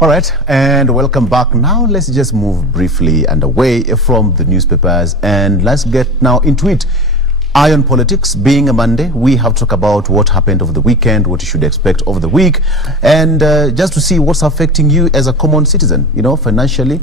All right, and welcome back. Now let's just move briefly and away from the newspapers, and let's get now into it. Eye on politics. Being a Monday, we have to talk about what happened over the weekend, what you should expect over the week, and just to see what's affecting you as a common citizen, you know, financially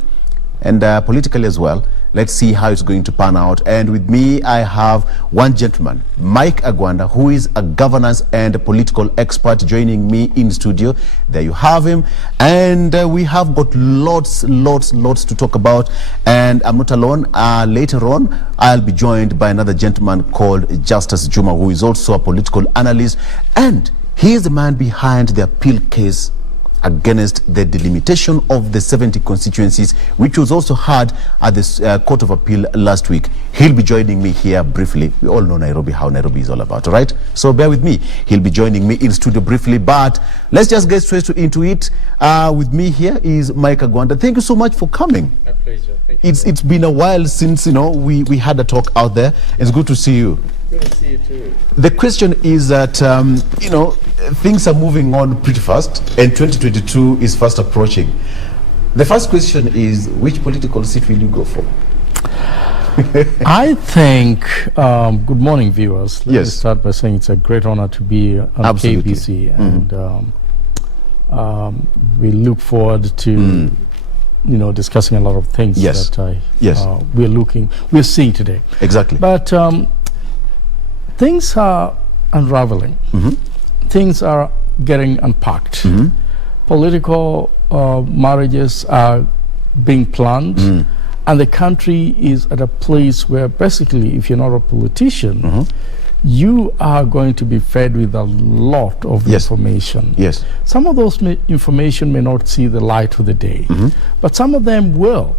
and politically as well. Let's see how it's going to pan out. And with me, I have one gentleman, Mike Agwanda, who is a governance and political expert, joining me in studio. There you have him. And we have got lots to talk about. And I'm not alone. Later on, I'll be joined by another gentleman called Justus Juma, who is also a political analyst. And he is the man behind the appeal case against the delimitation of the 70 constituencies, which was also heard at the Court of Appeal last week. He'll be joining me here briefly. We all know Nairobi, how Nairobi is all about, all right? So bear with me. He'll be joining me in studio briefly, but let's just get straight into it. With me here is Mike Agwanda. Thank you so much for coming. My pleasure. Thank you. It's been a while since, you know, we had a talk out there. It's good to see you. Good to see you too. The question is that, you know, things are moving on pretty fast, and 2022 is fast approaching. The first question is, which political seat will you go for? I think, good morning, viewers. Let me start by saying it's a great honor to be on KBC, and we look forward to you know, discussing a lot of things that we're seeing today. Exactly. But things are unraveling. Things are getting unpacked. Political marriages are being planned, and the country is at a place where basically, if you're not a politician, you are going to be fed with a lot of information. Some of those information may not see the light of the day, but some of them will.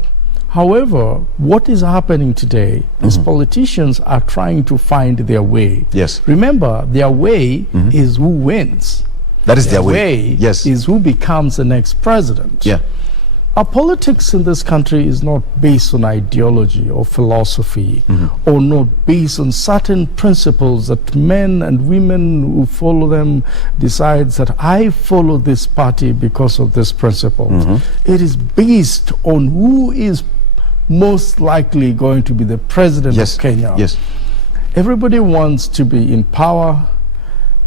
However, what is happening today is politicians are trying to find their way. Remember, their way is who wins. That is their way. Is who becomes the next president. Our politics in this country is not based on ideology or philosophy, or not based on certain principles that men and women who follow them decides that I follow this party because of this principle. It is based on who is most likely going to be the president of Kenya. Everybody wants to be in power,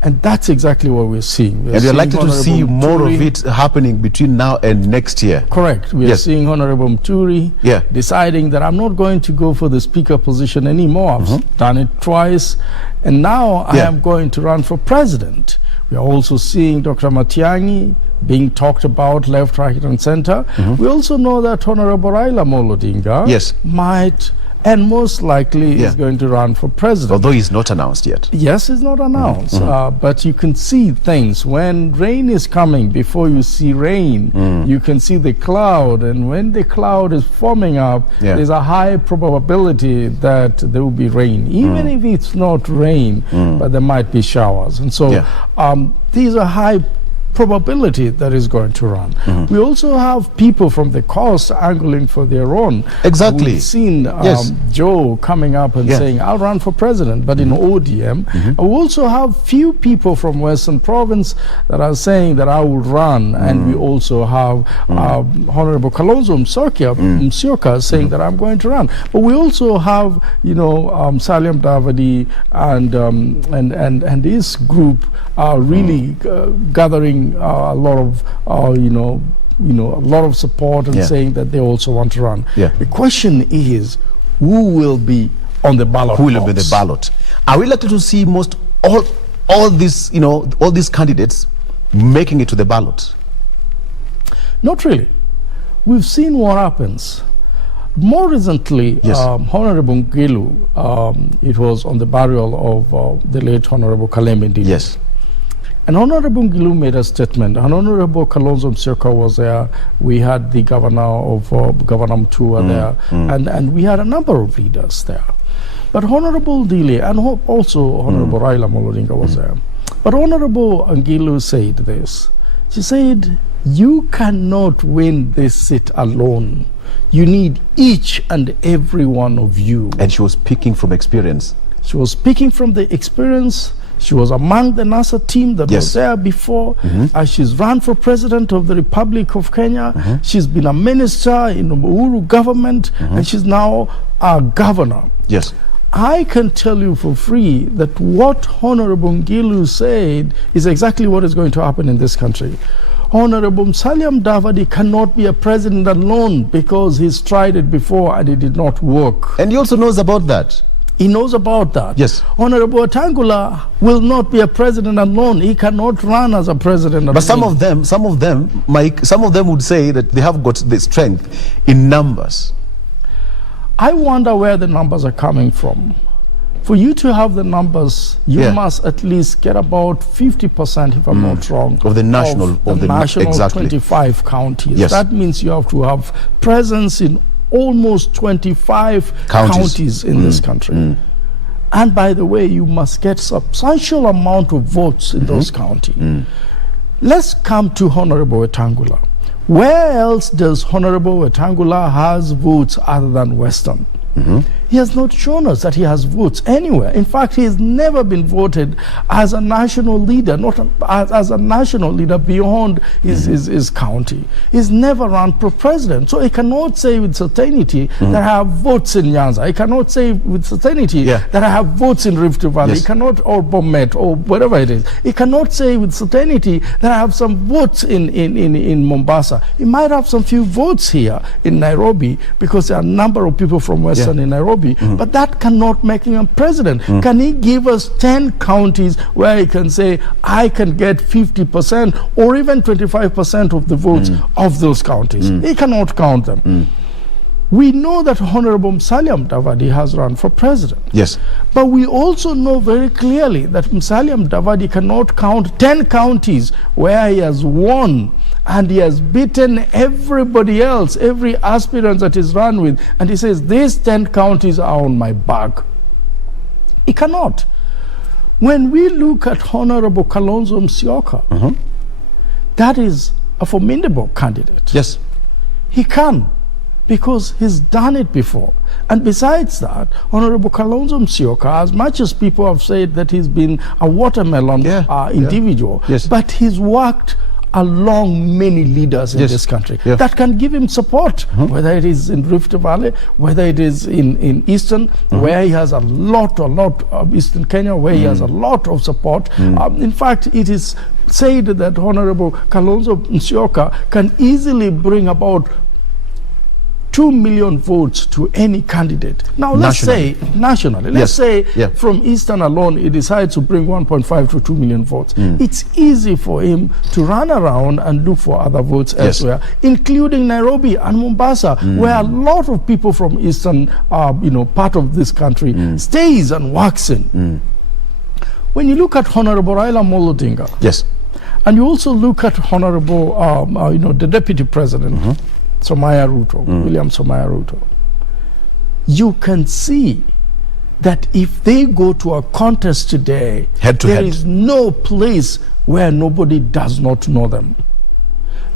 and that's exactly what we're seeing. And we're likely to see more of it happening between now and next year. Correct. We are seeing Honorable Muturi deciding that I'm not going to go for the speaker position anymore. I've done it twice, and now I am going to run for president. We are also seeing Dr. Matiang'i being talked about left, right, and center. We also know that Honorable Raila Odinga might and most likely is going to run for president. Although he's not announced yet. Yes, it's not announced. But you can see things. When rain is coming, before you see rain, you can see the cloud. And when the cloud is forming up, there's a high probability that there will be rain. Even if it's not rain, but there might be showers. And so these are high probability that is going to run. We also have people from the coast angling for their own. We've seen Joe coming up and saying, I'll run for president, but in ODM. And we also have few people from Western Province that are saying that I will run. And we also have Honorable Kalonzo Musyoka saying that I'm going to run. But we also have, you know, Salim Davadi and his group are really gathering a lot of a lot of support and saying that they also want to run. The question is, who will be on the ballot? Who will be the ballot? Are we likely to see all these, you know, all these candidates making it to the ballot? Not really. We've seen what happens. More recently, Honorable Ngilu, it was on the burial of the late Honorable Kalembe Ndidi. And Honorable Ngilu made a statement, and Honorable Kalonzo Musyoka was there. We had the governor of Governor Mutua there, and we had a number of leaders there. But Honorable Dile and also Honorable Raila Odinga was there. But Honorable Ngilu said this. She said, you cannot win this seat alone. You need each and every one of you. And she was speaking from experience. She was speaking from the experience. She was among the NASA team that was there before. She's run for president of the Republic of Kenya. She's been a minister in the Uhuru government, and she's now a governor. Yes. I can tell you for free that what Honorable Ngilu said is exactly what is going to happen in this country. Honorable Musalia Mudavadi cannot be a president alone because he's tried it before and it did not work. And he also knows about that. He knows about that. Yes. Honorable Wetangula will not be a president alone. He cannot run as a president alone. But some of them, Mike, some of them would say that they have got the strength in numbers. I wonder where the numbers are coming from. For you to have the numbers, you must at least get about 50%, if I'm not wrong, of the national, exactly. 25 counties. Yes. That means you have to have presence in almost 25 counties in this country. And by the way, you must get substantial amount of votes in those counties. Let's come to Honorable Wetangula. Where else does Honorable Wetangula has votes other than Western? He has not shown us that he has votes anywhere. In fact, he has never been voted as a national leader, not as a national leader beyond his county. He's never run for president. So he cannot say with certainty that I have votes in Nyanza. He cannot say with certainty that I have votes in Rift Valley. He cannot, or Bomet, or whatever it is. He cannot say with certainty that I have some votes in Mombasa. He might have some few votes here in Nairobi because there are a number of people from Western in Nairobi. But that cannot make him a president. Can he give us 10 counties where he can say, I can get 50% or even 25% of the votes of those counties? He cannot count them. We know that Honorable Musalia Mudavadi has run for president. Yes. But we also know very clearly that Musalia Mudavadi cannot count 10 counties where he has won and he has beaten everybody else, every aspirant that he's run with, and he says, these 10 counties are on my back. He cannot. When we look at Honorable Kalonzo Musyoka, that is a formidable candidate. Yes. He can, because he's done it before. And besides that, Honorable Kalonzo Musyoka, as much as people have said that he's been a watermelon individual, but he's worked along many leaders in this country that can give him support, whether it is in Rift Valley, whether it is in Eastern, where he has a lot of Eastern Kenya, where he has a lot of support. In fact, it is said that Honorable Kalonzo Musyoka can easily bring about 2 million votes to any candidate. Now let's say nationally, let's say from Eastern alone, he decides to bring 1.5 to 2 million votes. It's easy for him to run around and look for other votes elsewhere, including Nairobi and Mombasa, where a lot of people from Eastern, part of this country stays and works in. When you look at Honorable Raila Amolo Odinga, and you also look at Honorable, the Deputy President, Somaya Ruto, William Somaya Ruto, you can see that if they go to a contest today, there is no place where nobody does not know them.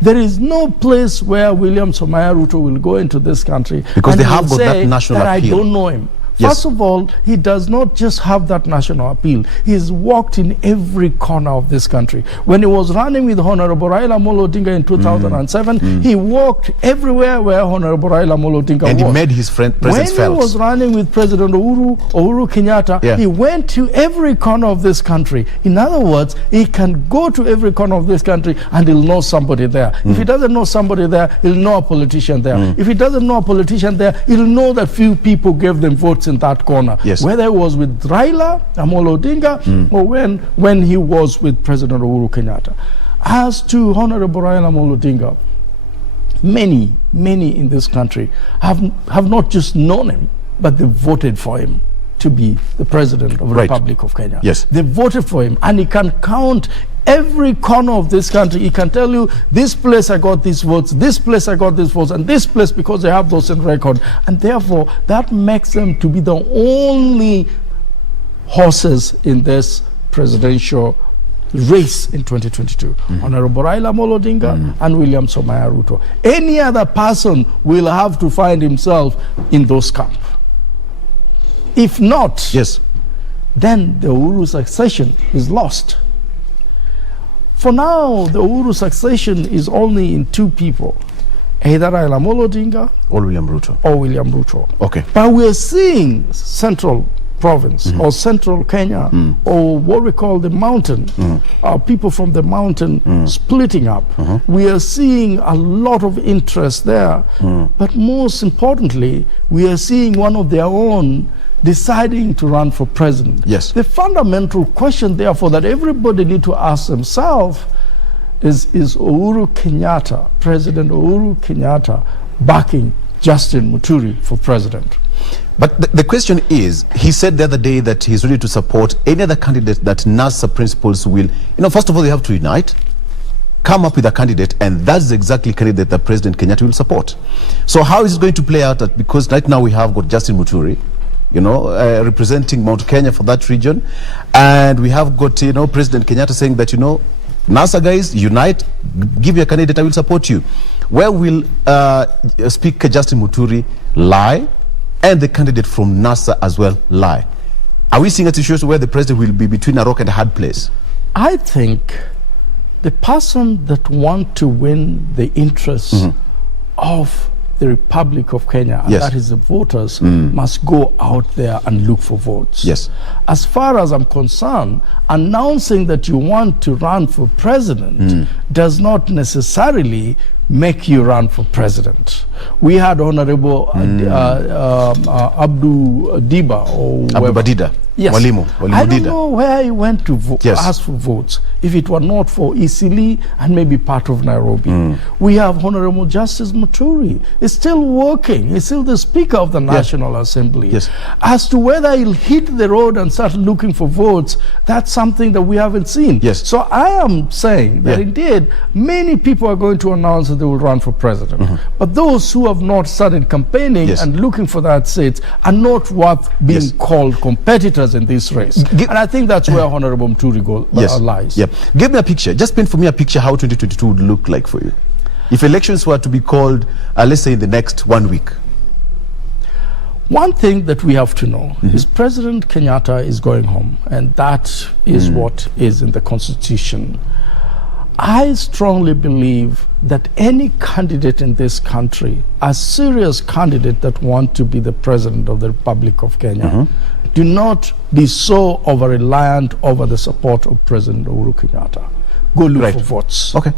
There is no place where William Somaya Ruto will go into this country because they have got that national appeal. I don't know him. First of all, he does not just have that national appeal. He's walked in every corner of this country. When he was running with Honorable Raila Amolo Odinga in 2007, he walked everywhere where Honorable Raila Amolo Odinga was. And he made his presence felt. When he was running with President Uhuru Kenyatta, he went to every corner of this country. In other words, he can go to every corner of this country and he'll know somebody there. If he doesn't know somebody there, he'll know a politician there. If he doesn't know a politician there, he'll know that few people gave them votes in that corner, whether it was with Raila Amolo Odinga or when he was with President Uhuru Kenyatta. As to Honorable Raila Amolo Odinga, many in this country have not just known him, but they voted for him to be the President of the Republic of Kenya. They voted for him, and he can count every corner of this country. He can tell you, this place I got these votes, this place I got these votes, and this place because they have those in record. And therefore, that makes them to be the only horses in this presidential race in 2022. Honorable Raila Amolo Odinga and William Somaya Ruto. Any other person will have to find himself in those camps. If not, then the Uhuru succession is lost. For now, the Uhuru succession is only in two people, either Raila Amolo Odinga or William Ruto. Okay. But we are seeing central province or central Kenya or what we call the mountain, people from the mountain splitting up. We are seeing a lot of interest there. But most importantly, we are seeing one of their own deciding to run for president. Yes. The fundamental question, therefore, that everybody need to ask themselves is Uhuru Kenyatta, President Uhuru Kenyatta, backing Justin Muturi for president? But the question is, he said the other day that he's ready to support any other candidate that NASA principles will, first of all, they have to unite, come up with a candidate, and that's exactly the candidate that President Kenyatta will support. So how is it going to play out? Because right now we have got Justin Muturi, representing Mount Kenya for that region, and we have got, President Kenyatta saying that, NASA guys, unite, give you a candidate, I will support you. Where will Speaker Justin Muturi lie, and the candidate from NASA as well lie? Are we seeing a situation where the president will be between a rock and a hard place? I think the person that wants to win the interests of the Republic of Kenya, and that is the voters, must go out there and look for votes. Yes. As far as I'm concerned, announcing that you want to run for president does not necessarily make you run for president. We had Honorable Abdu Diba, or Abdu Badida. Yes. Walimu I don't Dida. know where he went to ask for votes, if it were not for Isili and maybe part of Nairobi. We have Honorable Justice Muturi. He's still working. He's still the Speaker of the National Assembly. Yes. As to whether he'll hit the road and start looking for votes, that's something that we haven't seen. Yes. So I am saying that indeed many people are going to announce that they will run for president. But those who have not started campaigning and looking for that seat are not worth being called competitors in this race. And I think that's where Honorable Muturi lies. Give me a picture. Just paint for me a picture how 2022 would look like for you. If elections were to be called, let's say in the next 1 week. One thing that we have to know is President Kenyatta is going home, and that is what is in the Constitution. I strongly believe that any candidate in this country, a serious candidate that wants to be the president of the Republic of Kenya, do not be so over-reliant over the support of President Uhuru Kenyatta. Go look for votes. Okay,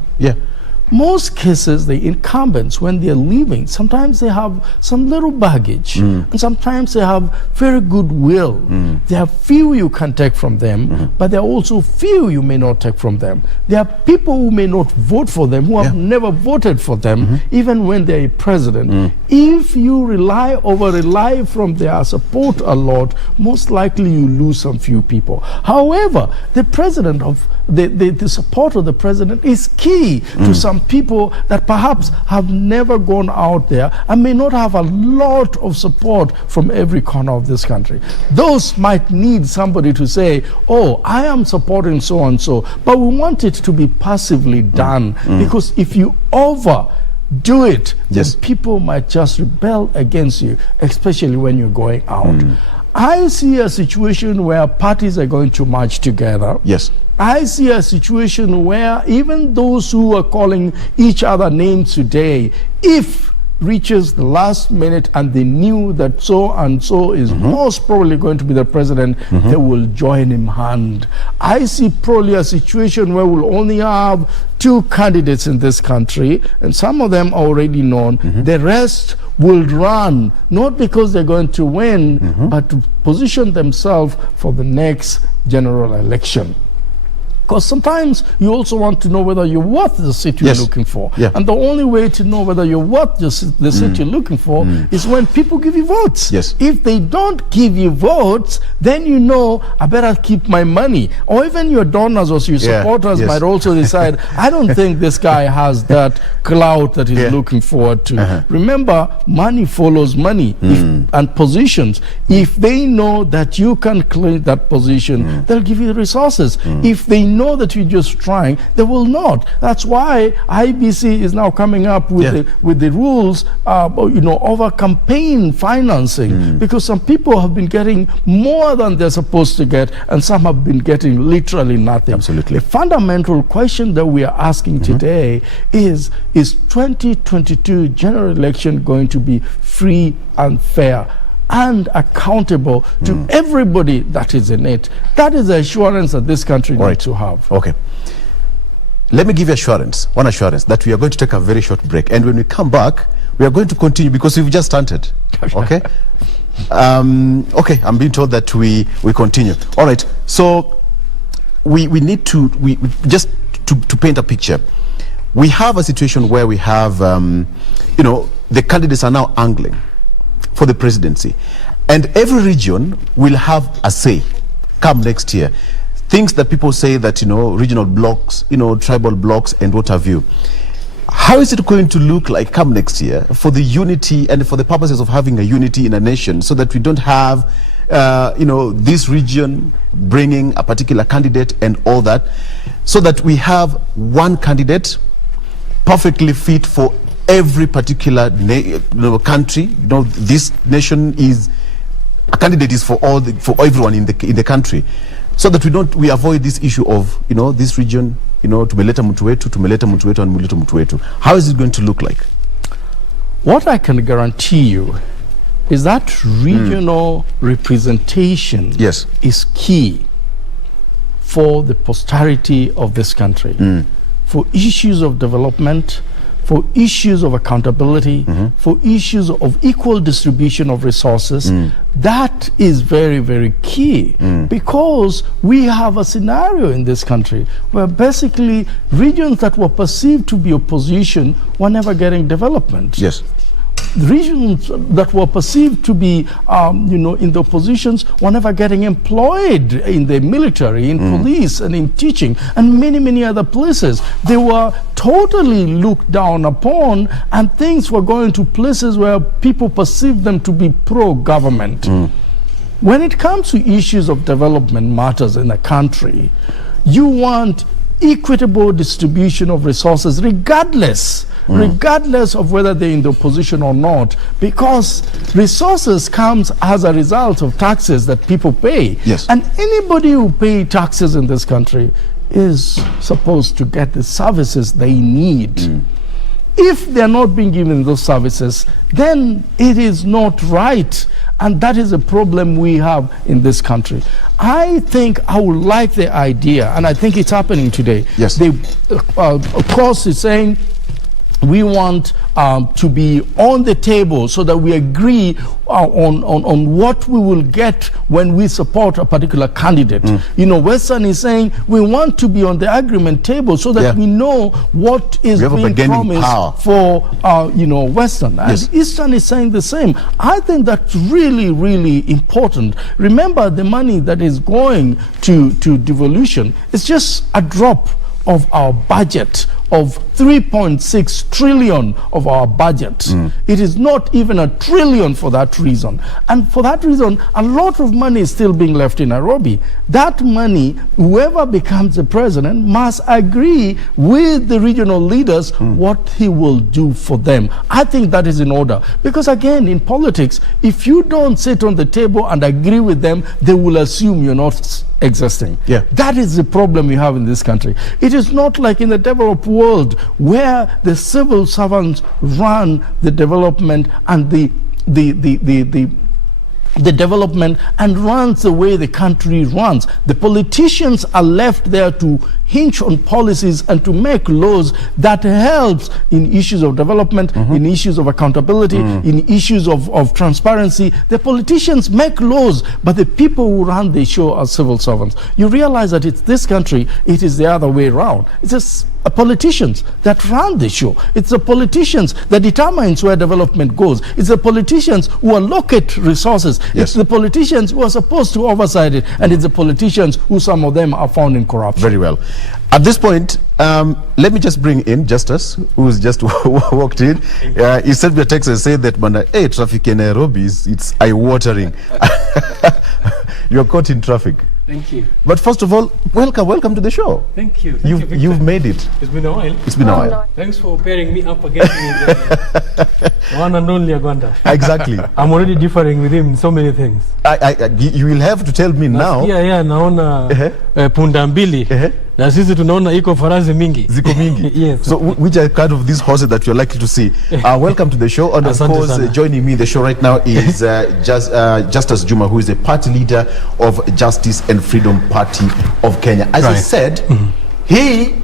Most cases, the incumbents, when they're leaving, sometimes they have some little baggage, and sometimes they have very good will. There are few you can take from them, but there are also few you may not take from them. There are people who may not vote for them, who have never voted for them, even when they're a president. If you rely from their support a lot, most likely you lose some few people. However, the president of the support of the president is key to some people that perhaps have never gone out there and may not have a lot of support from every corner of this country. Those might need somebody to say, oh, I am supporting so and so, but we want it to be passively done, because if you overdo it, then people might just rebel against you, especially when you're going out. I see a situation where parties are going to march together. I see a situation where even those who are calling each other names today, if reaches the last minute and they knew that so and so is most probably going to be the president, they will join him hand. I see probably a situation where we'll only have 2 candidates in this country, and some of them are already known. The rest will run, not because they're going to win, but to position themselves for the next general election. Because sometimes you also want to know whether you're worth the seat you're looking for. And the only way to know whether you're worth the seat you're looking for is when people give you votes. If they don't give you votes, then you know, I better keep my money. Or even your donors or your supporters might also decide, I don't think this guy has that clout that he's looking forward to. Remember, money follows money and positions. If they know that you can claim that position, they'll give you the resources. If they know that you're just trying, they will not. That's why IBC is now coming up with the rules, over campaign financing, because some people have been getting more than they're supposed to get, and some have been getting literally nothing. Absolutely. The fundamental question that we are asking today is 2022 general election going to be free and fair and accountable to everybody that is in it? That is the assurance that this country needs to have. Okay. Let me give you one assurance, that we are going to take a very short break. And when we come back, we are going to continue because we've just started. Okay? Okay, I'm being told that we continue. All right. So we need to, just to paint a picture. We have a situation where we have, the candidates are now angling for the presidency, and every region will have a say come next year. Things that people say that, regional blocks, tribal blocks and what have you. How is it going to look like come next year for the unity and for the purposes of having a unity in a nation, so that we don't have this region bringing a particular candidate and all that, so that we have one candidate perfectly fit for every particular country? This nation is a candidate is for everyone in the country, so that we avoid this issue of this region, tumeleta mtu wetu, tumeleta mtu wetu, and muleta mtu wetu. How is it going to look like? What I can guarantee you is that regional representation is key for the posterity of this country, for issues of development, for issues of accountability, for issues of equal distribution of resources. That is very, very key, because we have a scenario in this country where basically regions that were perceived to be opposition were never getting development. Yes. Regions that were perceived to be, in the oppositions were never getting employed in the military, in police, and in teaching, and many, many other places. They were totally looked down upon, and things were going to places where people perceived them to be pro-government. When it comes to issues of development matters in a country, you want equitable distribution of resources, regardless of whether they're in the opposition or not, because resources comes as a result of taxes that people pay. Yes. And anybody who pay taxes in this country is supposed to get the services they need. If they're not being given those services, then it is not right. And that is a problem we have in this country. I think I would like the idea, and I think it's happening today. Yes. Of course, it's saying we want to be on the table so that we agree on what we will get when we support a particular candidate. Western is saying we want to be on the agreement table so that we know what is being promised for Western. And Eastern is saying the same. I think that's really, really important. Remember, the money that is going to devolution is just a drop of our budget of 3.6 trillion of our budget. It is not even a trillion for that reason. And for that reason, a lot of money is still being left in Nairobi. That money, whoever becomes the president must agree with the regional leaders what he will do for them. I think that is in order. Because again, in politics, if you don't sit on the table and agree with them, they will assume you're not existing. That is the problem we have in this country. It is not like in the developed world where the civil servants run the development and the development and runs the way the country runs. The politicians are left there to hinge on policies and to make laws that helps in issues of development, in issues of accountability, in issues of transparency. The politicians make laws, but the people who run the show are civil servants. You realize that it's this country, it is the other way around. It's just politicians that run the show. It's the politicians that determines where development goes. It's the politicians who allocate resources. It's the politicians who are supposed to oversight it, and it's the politicians who some of them are found in corruption. Very well. At this point, let me just bring in Justus, who's just walked in. He sent me a text and said that, traffic in Nairobi, it's eye-watering. You're caught in traffic. Thank you. But first of all, welcome to the show. Thank you. You've made it. It's been a while. It's been a while. Thanks for pairing me up again with one and only Agwanda. Exactly. I'm already differing with him in so many things. You will have to tell me now. Yeah, naona punda mbili. Na sisi tunaona iko farasi mingi. Ziko mingi. Yes. So which are kind of these horses that you're likely to see? Welcome to the show. And of course, joining me in the show right now is Justus Juma, who is the party leader of Justice and Freedom Party of Kenya. As I said, he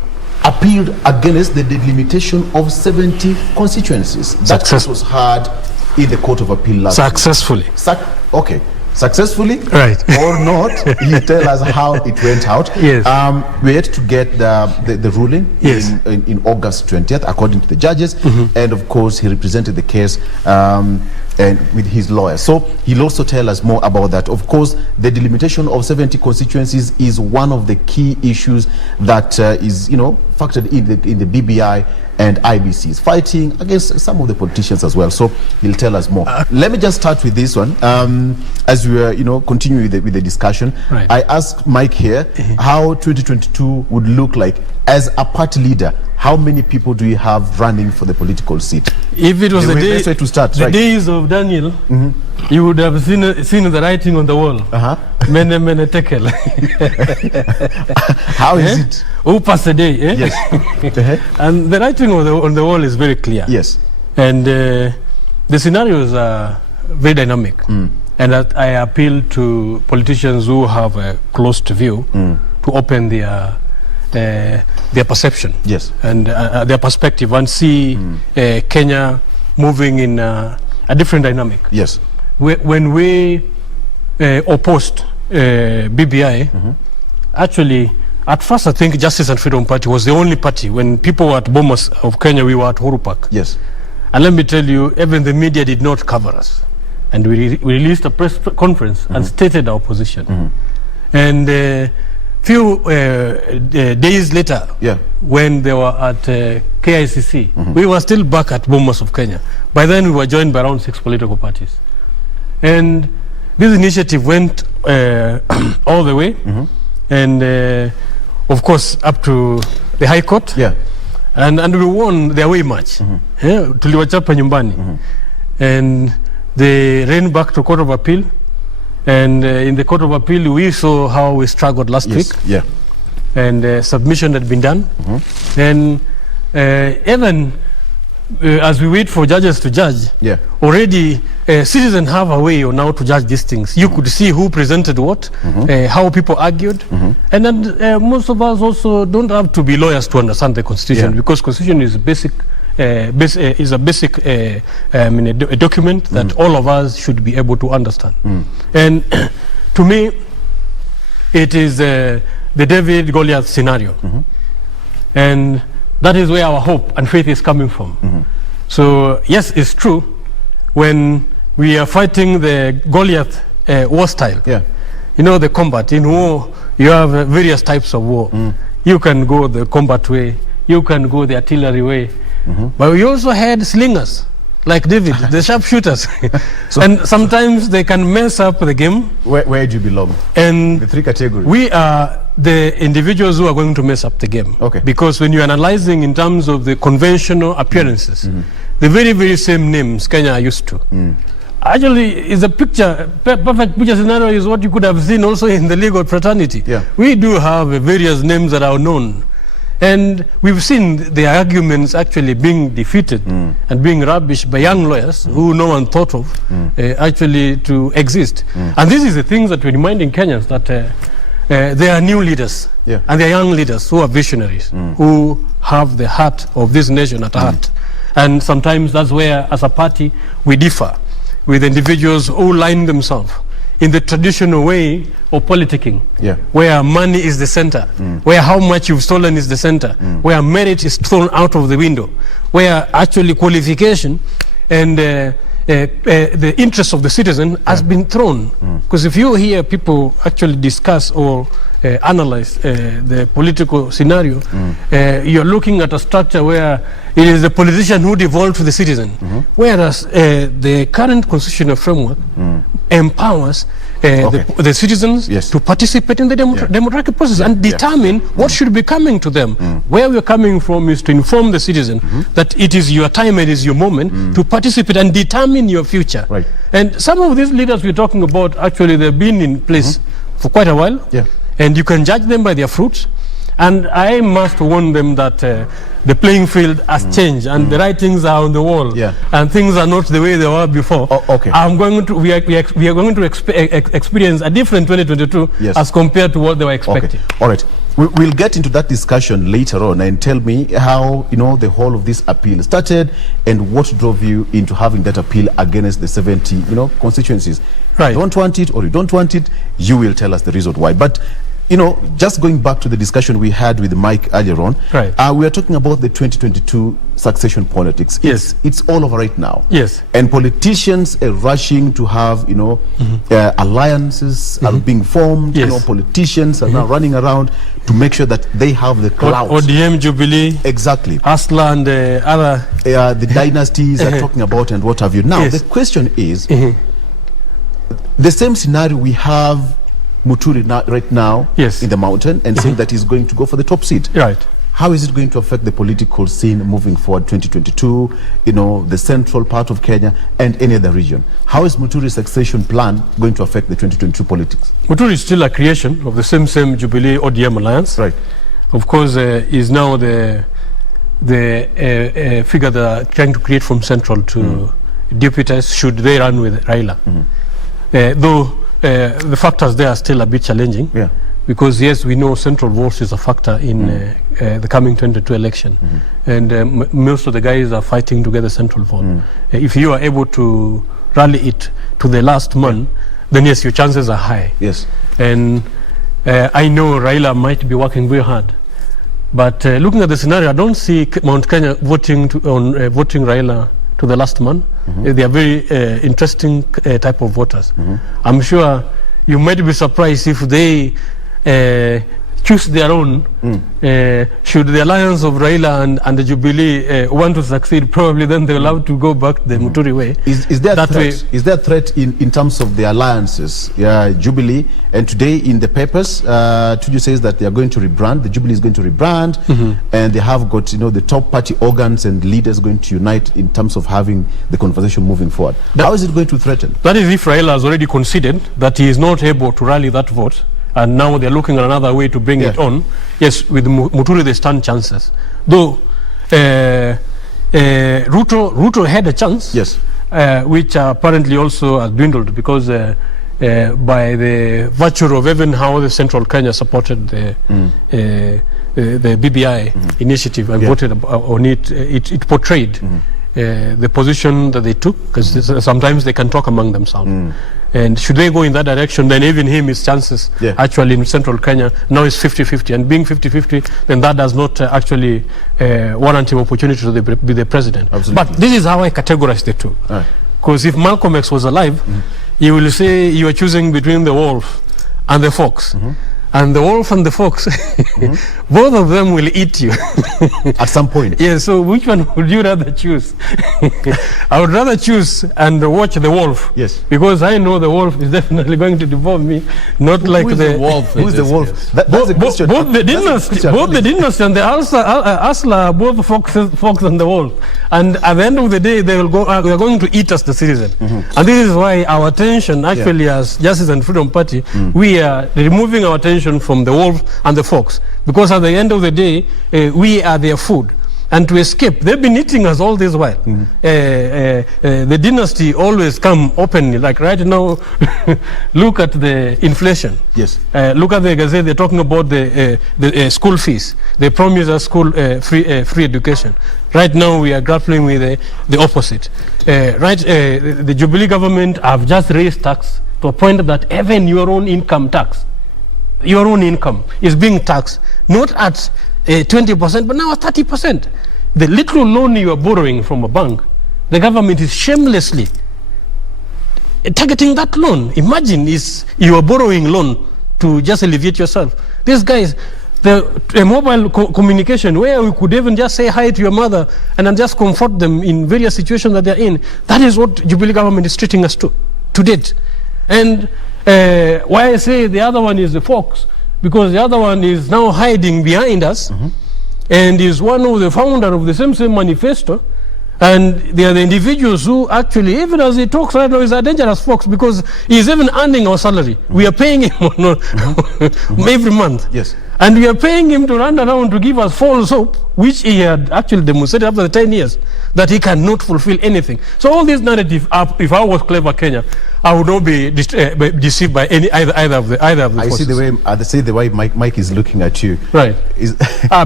appealed against the delimitation of 70 constituencies. That was heard in the Court of Appeal last Successfully. Okay. Successfully, right, or not? You tell us how it went out. Yes. We had to get the ruling in August 20th, according to the judges, and of course he represented the case and with his lawyer. So he'll also tell us more about that. Of course, the delimitation of 70 constituencies is one of the key issues that is, factored in the BBI and IBCs, fighting against some of the politicians as well. So he'll tell us more. Let me just start with this one. As we were, continue with the discussion, I asked Mike here how 2022 would look like as a party leader. How many people do you have running for the political seat? If it was the days of Daniel, you would have seen the writing on the wall. Mene mene tekel. How is it? Who passed the day? Yes. And the writing on the wall is very clear. Yes. And the scenarios are very dynamic. And I appeal to politicians who have a closed view to open their perception, and their perspective, and see Kenya moving in a different dynamic. Yes. When we opposed BBI, actually, at first I think Justice and Freedom Party was the only party. When people were at Bomas of Kenya, we were at Uhuru Park. Yes. And let me tell you, even the media did not cover us. And we released a press conference and stated our position. And few days later, when they were at KICC, we were still back at Bomas of Kenya. By then, we were joined by around 6 political parties. And this initiative went all the way, and of course, up to the High Court. And we won the away match. Tuliwachapa nyumbani. And they ran back to Court of Appeal. And in the Court of Appeal, we saw how we struggled last week. And submission had been done. And even as we wait for judges to judge, already citizens have a way now to judge these things. You could see who presented what, how people argued. And then most of us also don't have to be lawyers to understand the Constitution, because Constitution is basic. Is a basic a document that all of us should be able to understand. And to me, it is the David-Goliath scenario. And that is where our hope and faith is coming from. So yes, it's true, when we are fighting the Goliath war style, the combat. In war, you have various types of war. You can go the combat way, you can go the artillery way, but we also had slingers, like David, the sharpshooters. And sometimes they can mess up the game. Where do you belong? And the 3 categories. We are the individuals who are going to mess up the game. Because when you're analyzing in terms of the conventional appearances, the very, very same names Kenya are used to. Actually, is a perfect picture scenario is what you could have seen also in the legal fraternity. We do have various names that are known. And we've seen the arguments actually being defeated and being rubbished by young lawyers who no one thought of actually to exist. And this is the things that we're reminding Kenyans that they are new leaders and they are young leaders who are visionaries, who have the heart of this nation at heart. And sometimes that's where, as a party, we differ with individuals who line themselves in the traditional way of politicking, where money is the center, where how much you've stolen is the center, where merit is thrown out of the window, where actually qualification and the interest of the citizen has been thrown. Because if you hear people actually discuss or analyze the political scenario, you're looking at a structure where it is the politician who devolves to the citizen, whereas the current constitutional framework empowers the citizens to participate in the democratic process and determine what should be coming to them. Where we're coming from is to inform the citizen that it is your time, it is your moment to participate and determine your future. Right. And some of these leaders we're talking about, actually, they've been in place for quite a while, and you can judge them by their fruits. And I must warn them that the playing field has changed, and the writings are on the wall, and things are not the way they were before. We are going to experience a different 2022 as compared to what they were expecting. All right. We'll get into that discussion later on, and tell me how the whole of this appeal started and what drove you into having that appeal against the 70 constituencies. Right. You don't want it or you don't want it, you will tell us the reason why. But just going back to the discussion we had with Mike earlier on, we are talking about the 2022 succession politics. Yes. It's all over right now. Yes. And politicians are rushing to have, alliances are being formed. Yes. Politicians are now running around to make sure that they have the clout. ODM, Jubilee. Exactly. Asla and other. The dynasties are talking about and what have you. Now, the question is, the same scenario we have Muturi right now in the mountain and saying that he's going to go for the top seat. Right. How is it going to affect the political scene moving forward 2022, the central part of Kenya and any other region? How is Muturi's succession plan going to affect the 2022 politics? Muturi is still a creation of the same Jubilee ODM alliance. Right. Of course, is now the figure they are trying to create from central to deputize should they run with Raila. Though the factors there are still a bit challenging, because yes, we know central votes is a factor in the coming 2022 election, and most of the guys are fighting to get the central vote. If you are able to rally it to the last man, then yes, your chances are high. Yes. And I know Raila might be working very hard, but looking at the scenario, I don't see Mount Kenya voting Raila to the last man. They are very interesting type of voters. I'm sure you might be surprised if they choose their own. Should the alliance of Raila and the Jubilee want to succeed, probably then they'll have to go back the Muturi way. Is there a threat? Is there a threat in terms of the alliances? Jubilee, and today in the papers, Tuju says that they are going to rebrand. The Jubilee is going to rebrand, and they have got the top party organs and leaders going to unite in terms of having the conversation moving forward. How is it going to threaten? That is if Raila has already conceded that he is not able to rally that vote, and now they're looking at another way to bring it on. Yes, with Muturi they stand chances. Though Ruto had a chance, which apparently also has dwindled because by the virtue of even how the Central Kenya supported the BBI initiative and voted on it, it portrayed the position that they took, because sometimes they can talk among themselves. And should they go in that direction, then even him, his chances actually in Central Kenya now is 50-50. And being 50-50, then that does not actually warrant him opportunity to be the president. Absolutely. But this is how I categorize the two. Because if Malcolm X was alive, he will say you are choosing between the wolf and the fox. And the wolf and the fox, both of them will eat you. At some point. Yeah, so which one would you rather choose? I would rather choose and watch the wolf. Yes. Because I know the wolf is definitely going to devour me, not like the wolf. Who's the wolf? That's a question. Both the dynasty and the Asla, both fox and the wolf. And at the end of the day, they are going to eat us, the citizen. And this is why our attention, actually, as Justice and Freedom Party, we are removing our attention from the wolf and the fox, because at the end of the day, we are their food. And to escape, they've been eating us all this while. The dynasty always come openly, like right now. Look at the inflation. Yes. Look at the Gazette. They're talking about the school fees. They promise us free education. Right now, we are grappling with the opposite. The Jubilee government have just raised tax to a point that even your own income tax, your own income is being taxed, not at 20%, but now at 30%. The little loan you are borrowing from a bank, the government is shamelessly targeting that loan. Imagine you are borrowing loan to just alleviate yourself. These guys, the mobile communication, where we could even just say hi to your mother and then just comfort them in various situations that they're in, that is what Jubilee government is treating us to date. And Why I say the other one is the fox, because the other one is now hiding behind us, and is one of the founder of the same manifesto. And they are the individuals who actually, even as he talks right now, is a dangerous fox, because he's even earning our salary. We are paying him every month. Yes. And we are paying him to run around to give us false hope, which he had actually demonstrated after the 10 years, that he cannot fulfill anything. So all these narratives, if I was clever Kenya, I would not be deceived by either of the forces. I see the way Mike is looking at you. Right.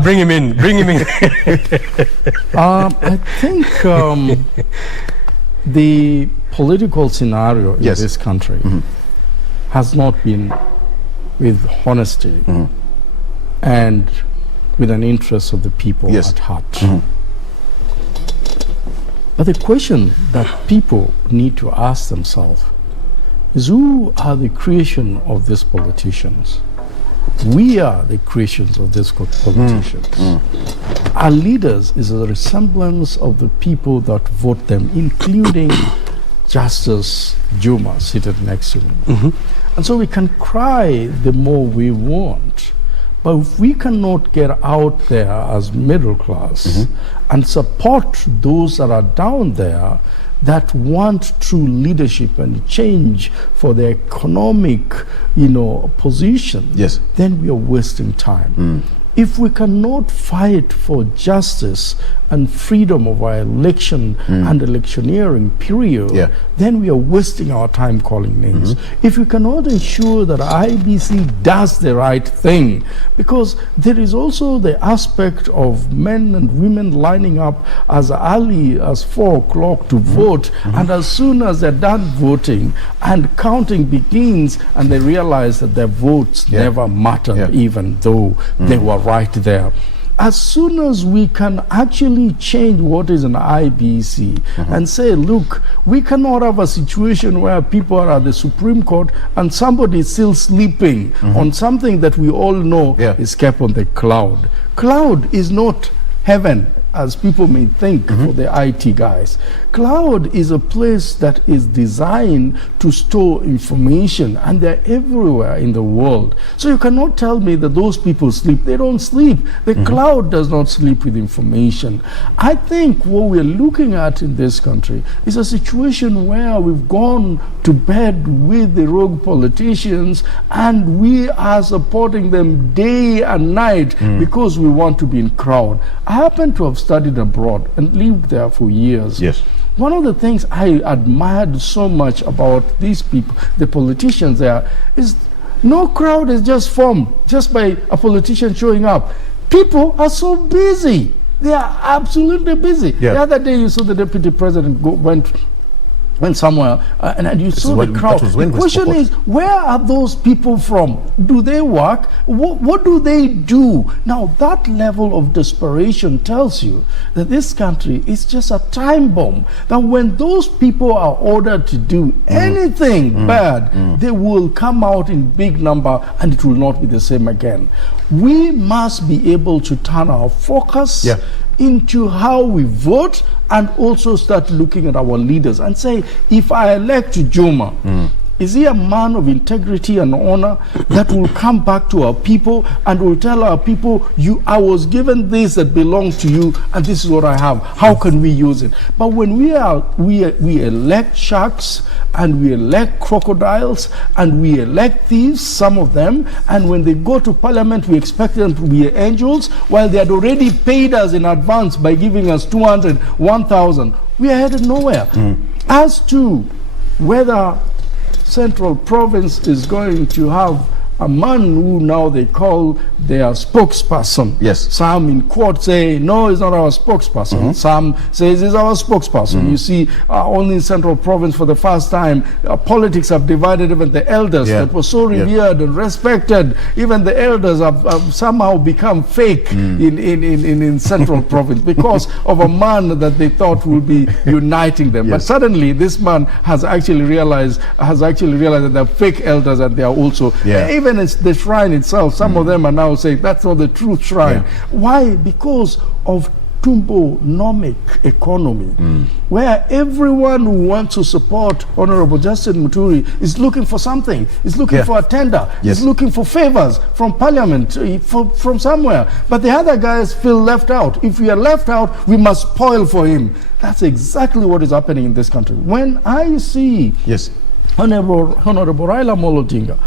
Bring him in. Bring him in. I think the political scenario in this country has not been with honesty and with an interest of the people at heart. But the question that people need to ask themselves is, who are the creation of these politicians? We are the creations of these politicians. Our leaders is a resemblance of the people that vote them, including Justus, Juma, seated next to me. And so we can cry the more we want, but if we cannot get out there as middle class and support those that are down there that want true leadership and change for their economic, position, then we are wasting time. If we cannot fight for justice and freedom of our election and electioneering period, then we are wasting our time calling names. If we cannot ensure that IBC does the right thing, because there is also the aspect of men and women lining up as early as 4 o'clock to vote, and as soon as they're done voting and counting begins and they realize that their votes never mattered, even though they were right there. As soon as we can actually change what is an IBC and say, look, we cannot have a situation where people are at the Supreme Court and somebody is still sleeping on something that we all know is kept on the cloud. Cloud is not heaven, as people may think for the IT guys. Cloud is a place that is designed to store information, and they're everywhere in the world. So you cannot tell me that those people sleep. They don't sleep. The cloud does not sleep with information. I think what we're looking at in this country is a situation where we've gone to bed with the rogue politicians and we are supporting them day and night because we want to be in crowd. I happen to have studied abroad and lived there for years. One of the things I admired so much about these people, the politicians there, is no crowd is just formed just by a politician showing up. People are so busy. They are absolutely busy. The other day you saw the deputy president went somewhere and you saw the crowd. The question is, where are those people from? Do they work? What do they do? Now that level of desperation tells you that this country is just a time bomb. That when those people are ordered to do anything bad, they will come out in big number and it will not be the same again. We must be able to turn our focus into how we vote and also start looking at our leaders and say, if I elect Juma, is he a man of integrity and honor that will come back to our people and will tell our people, I was given this that belongs to you and this is what I have. How can we use it? But when we elect sharks and we elect crocodiles and we elect thieves, some of them, and when they go to parliament we expect them to be angels while they had already paid us in advance by giving us 200, 1,000, we are headed nowhere. As to whether Central Province is going to have a man who now they call their spokesperson. Some in court say, no, he's not our spokesperson. Some says he's our spokesperson. You see, only in Central Province for the first time, politics have divided even the elders that were so revered and respected. Even the elders have somehow become fake in Central Province because of a man that they thought would be uniting them. But suddenly this man has actually realized that they're fake elders and they are also even it's the shrine itself, some of them are now saying that's not the true shrine. Why? Because of matumbo-nomic economy, where everyone who wants to support Honorable Justus Muturi is looking for something, is looking for a tender, is looking for favors from Parliament, from somewhere. But the other guys feel left out. If we are left out, we must spoil for him. That's exactly what is happening in this country. When I see Honorable Raila Amolo Odinga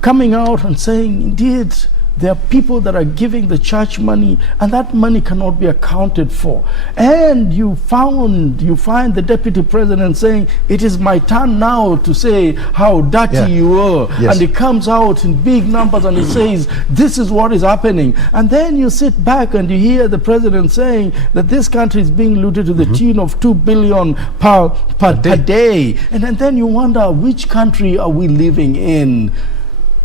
coming out and saying, indeed, there are people that are giving the church money, and that money cannot be accounted for. And you find the deputy president saying, it is my turn now to say how dirty you were. And he comes out in big numbers and he says, this is what is happening. And then you sit back and you hear the president saying that this country is being looted to the tune of 2 billion per day. And then you wonder, which country are we living in?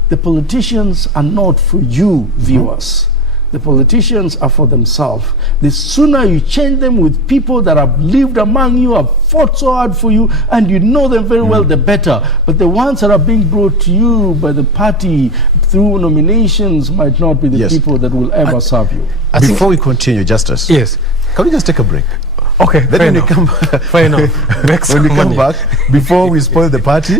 The politicians are not for you, viewers. The politicians are for themselves. The sooner you change them with people that have lived among you, have fought so hard for you, and you know them very well, the better. But the ones that are being brought to you by the party through nominations might not be the people that will ever serve you. Before we continue, Justus, can we just take a break? Okay, then when we come when we come back, before we spoil the party,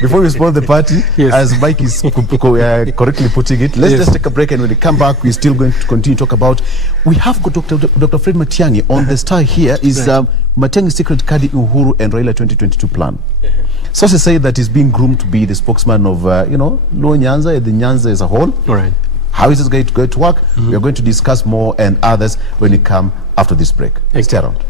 before we spoil the party, as Mike is correctly putting it, let's just take a break, and when we come back, we're still going to continue to talk about. We have got Dr. Fred Matiang'i on the star here. Is Matiang'i's secret card Uhuru and Raila 2022 plan. Sources say that he's being groomed to be the spokesman of Luo Nyanza and the Nyanza as a whole. How is this going to work? We are going to discuss more and others when we come after this break. Stay around.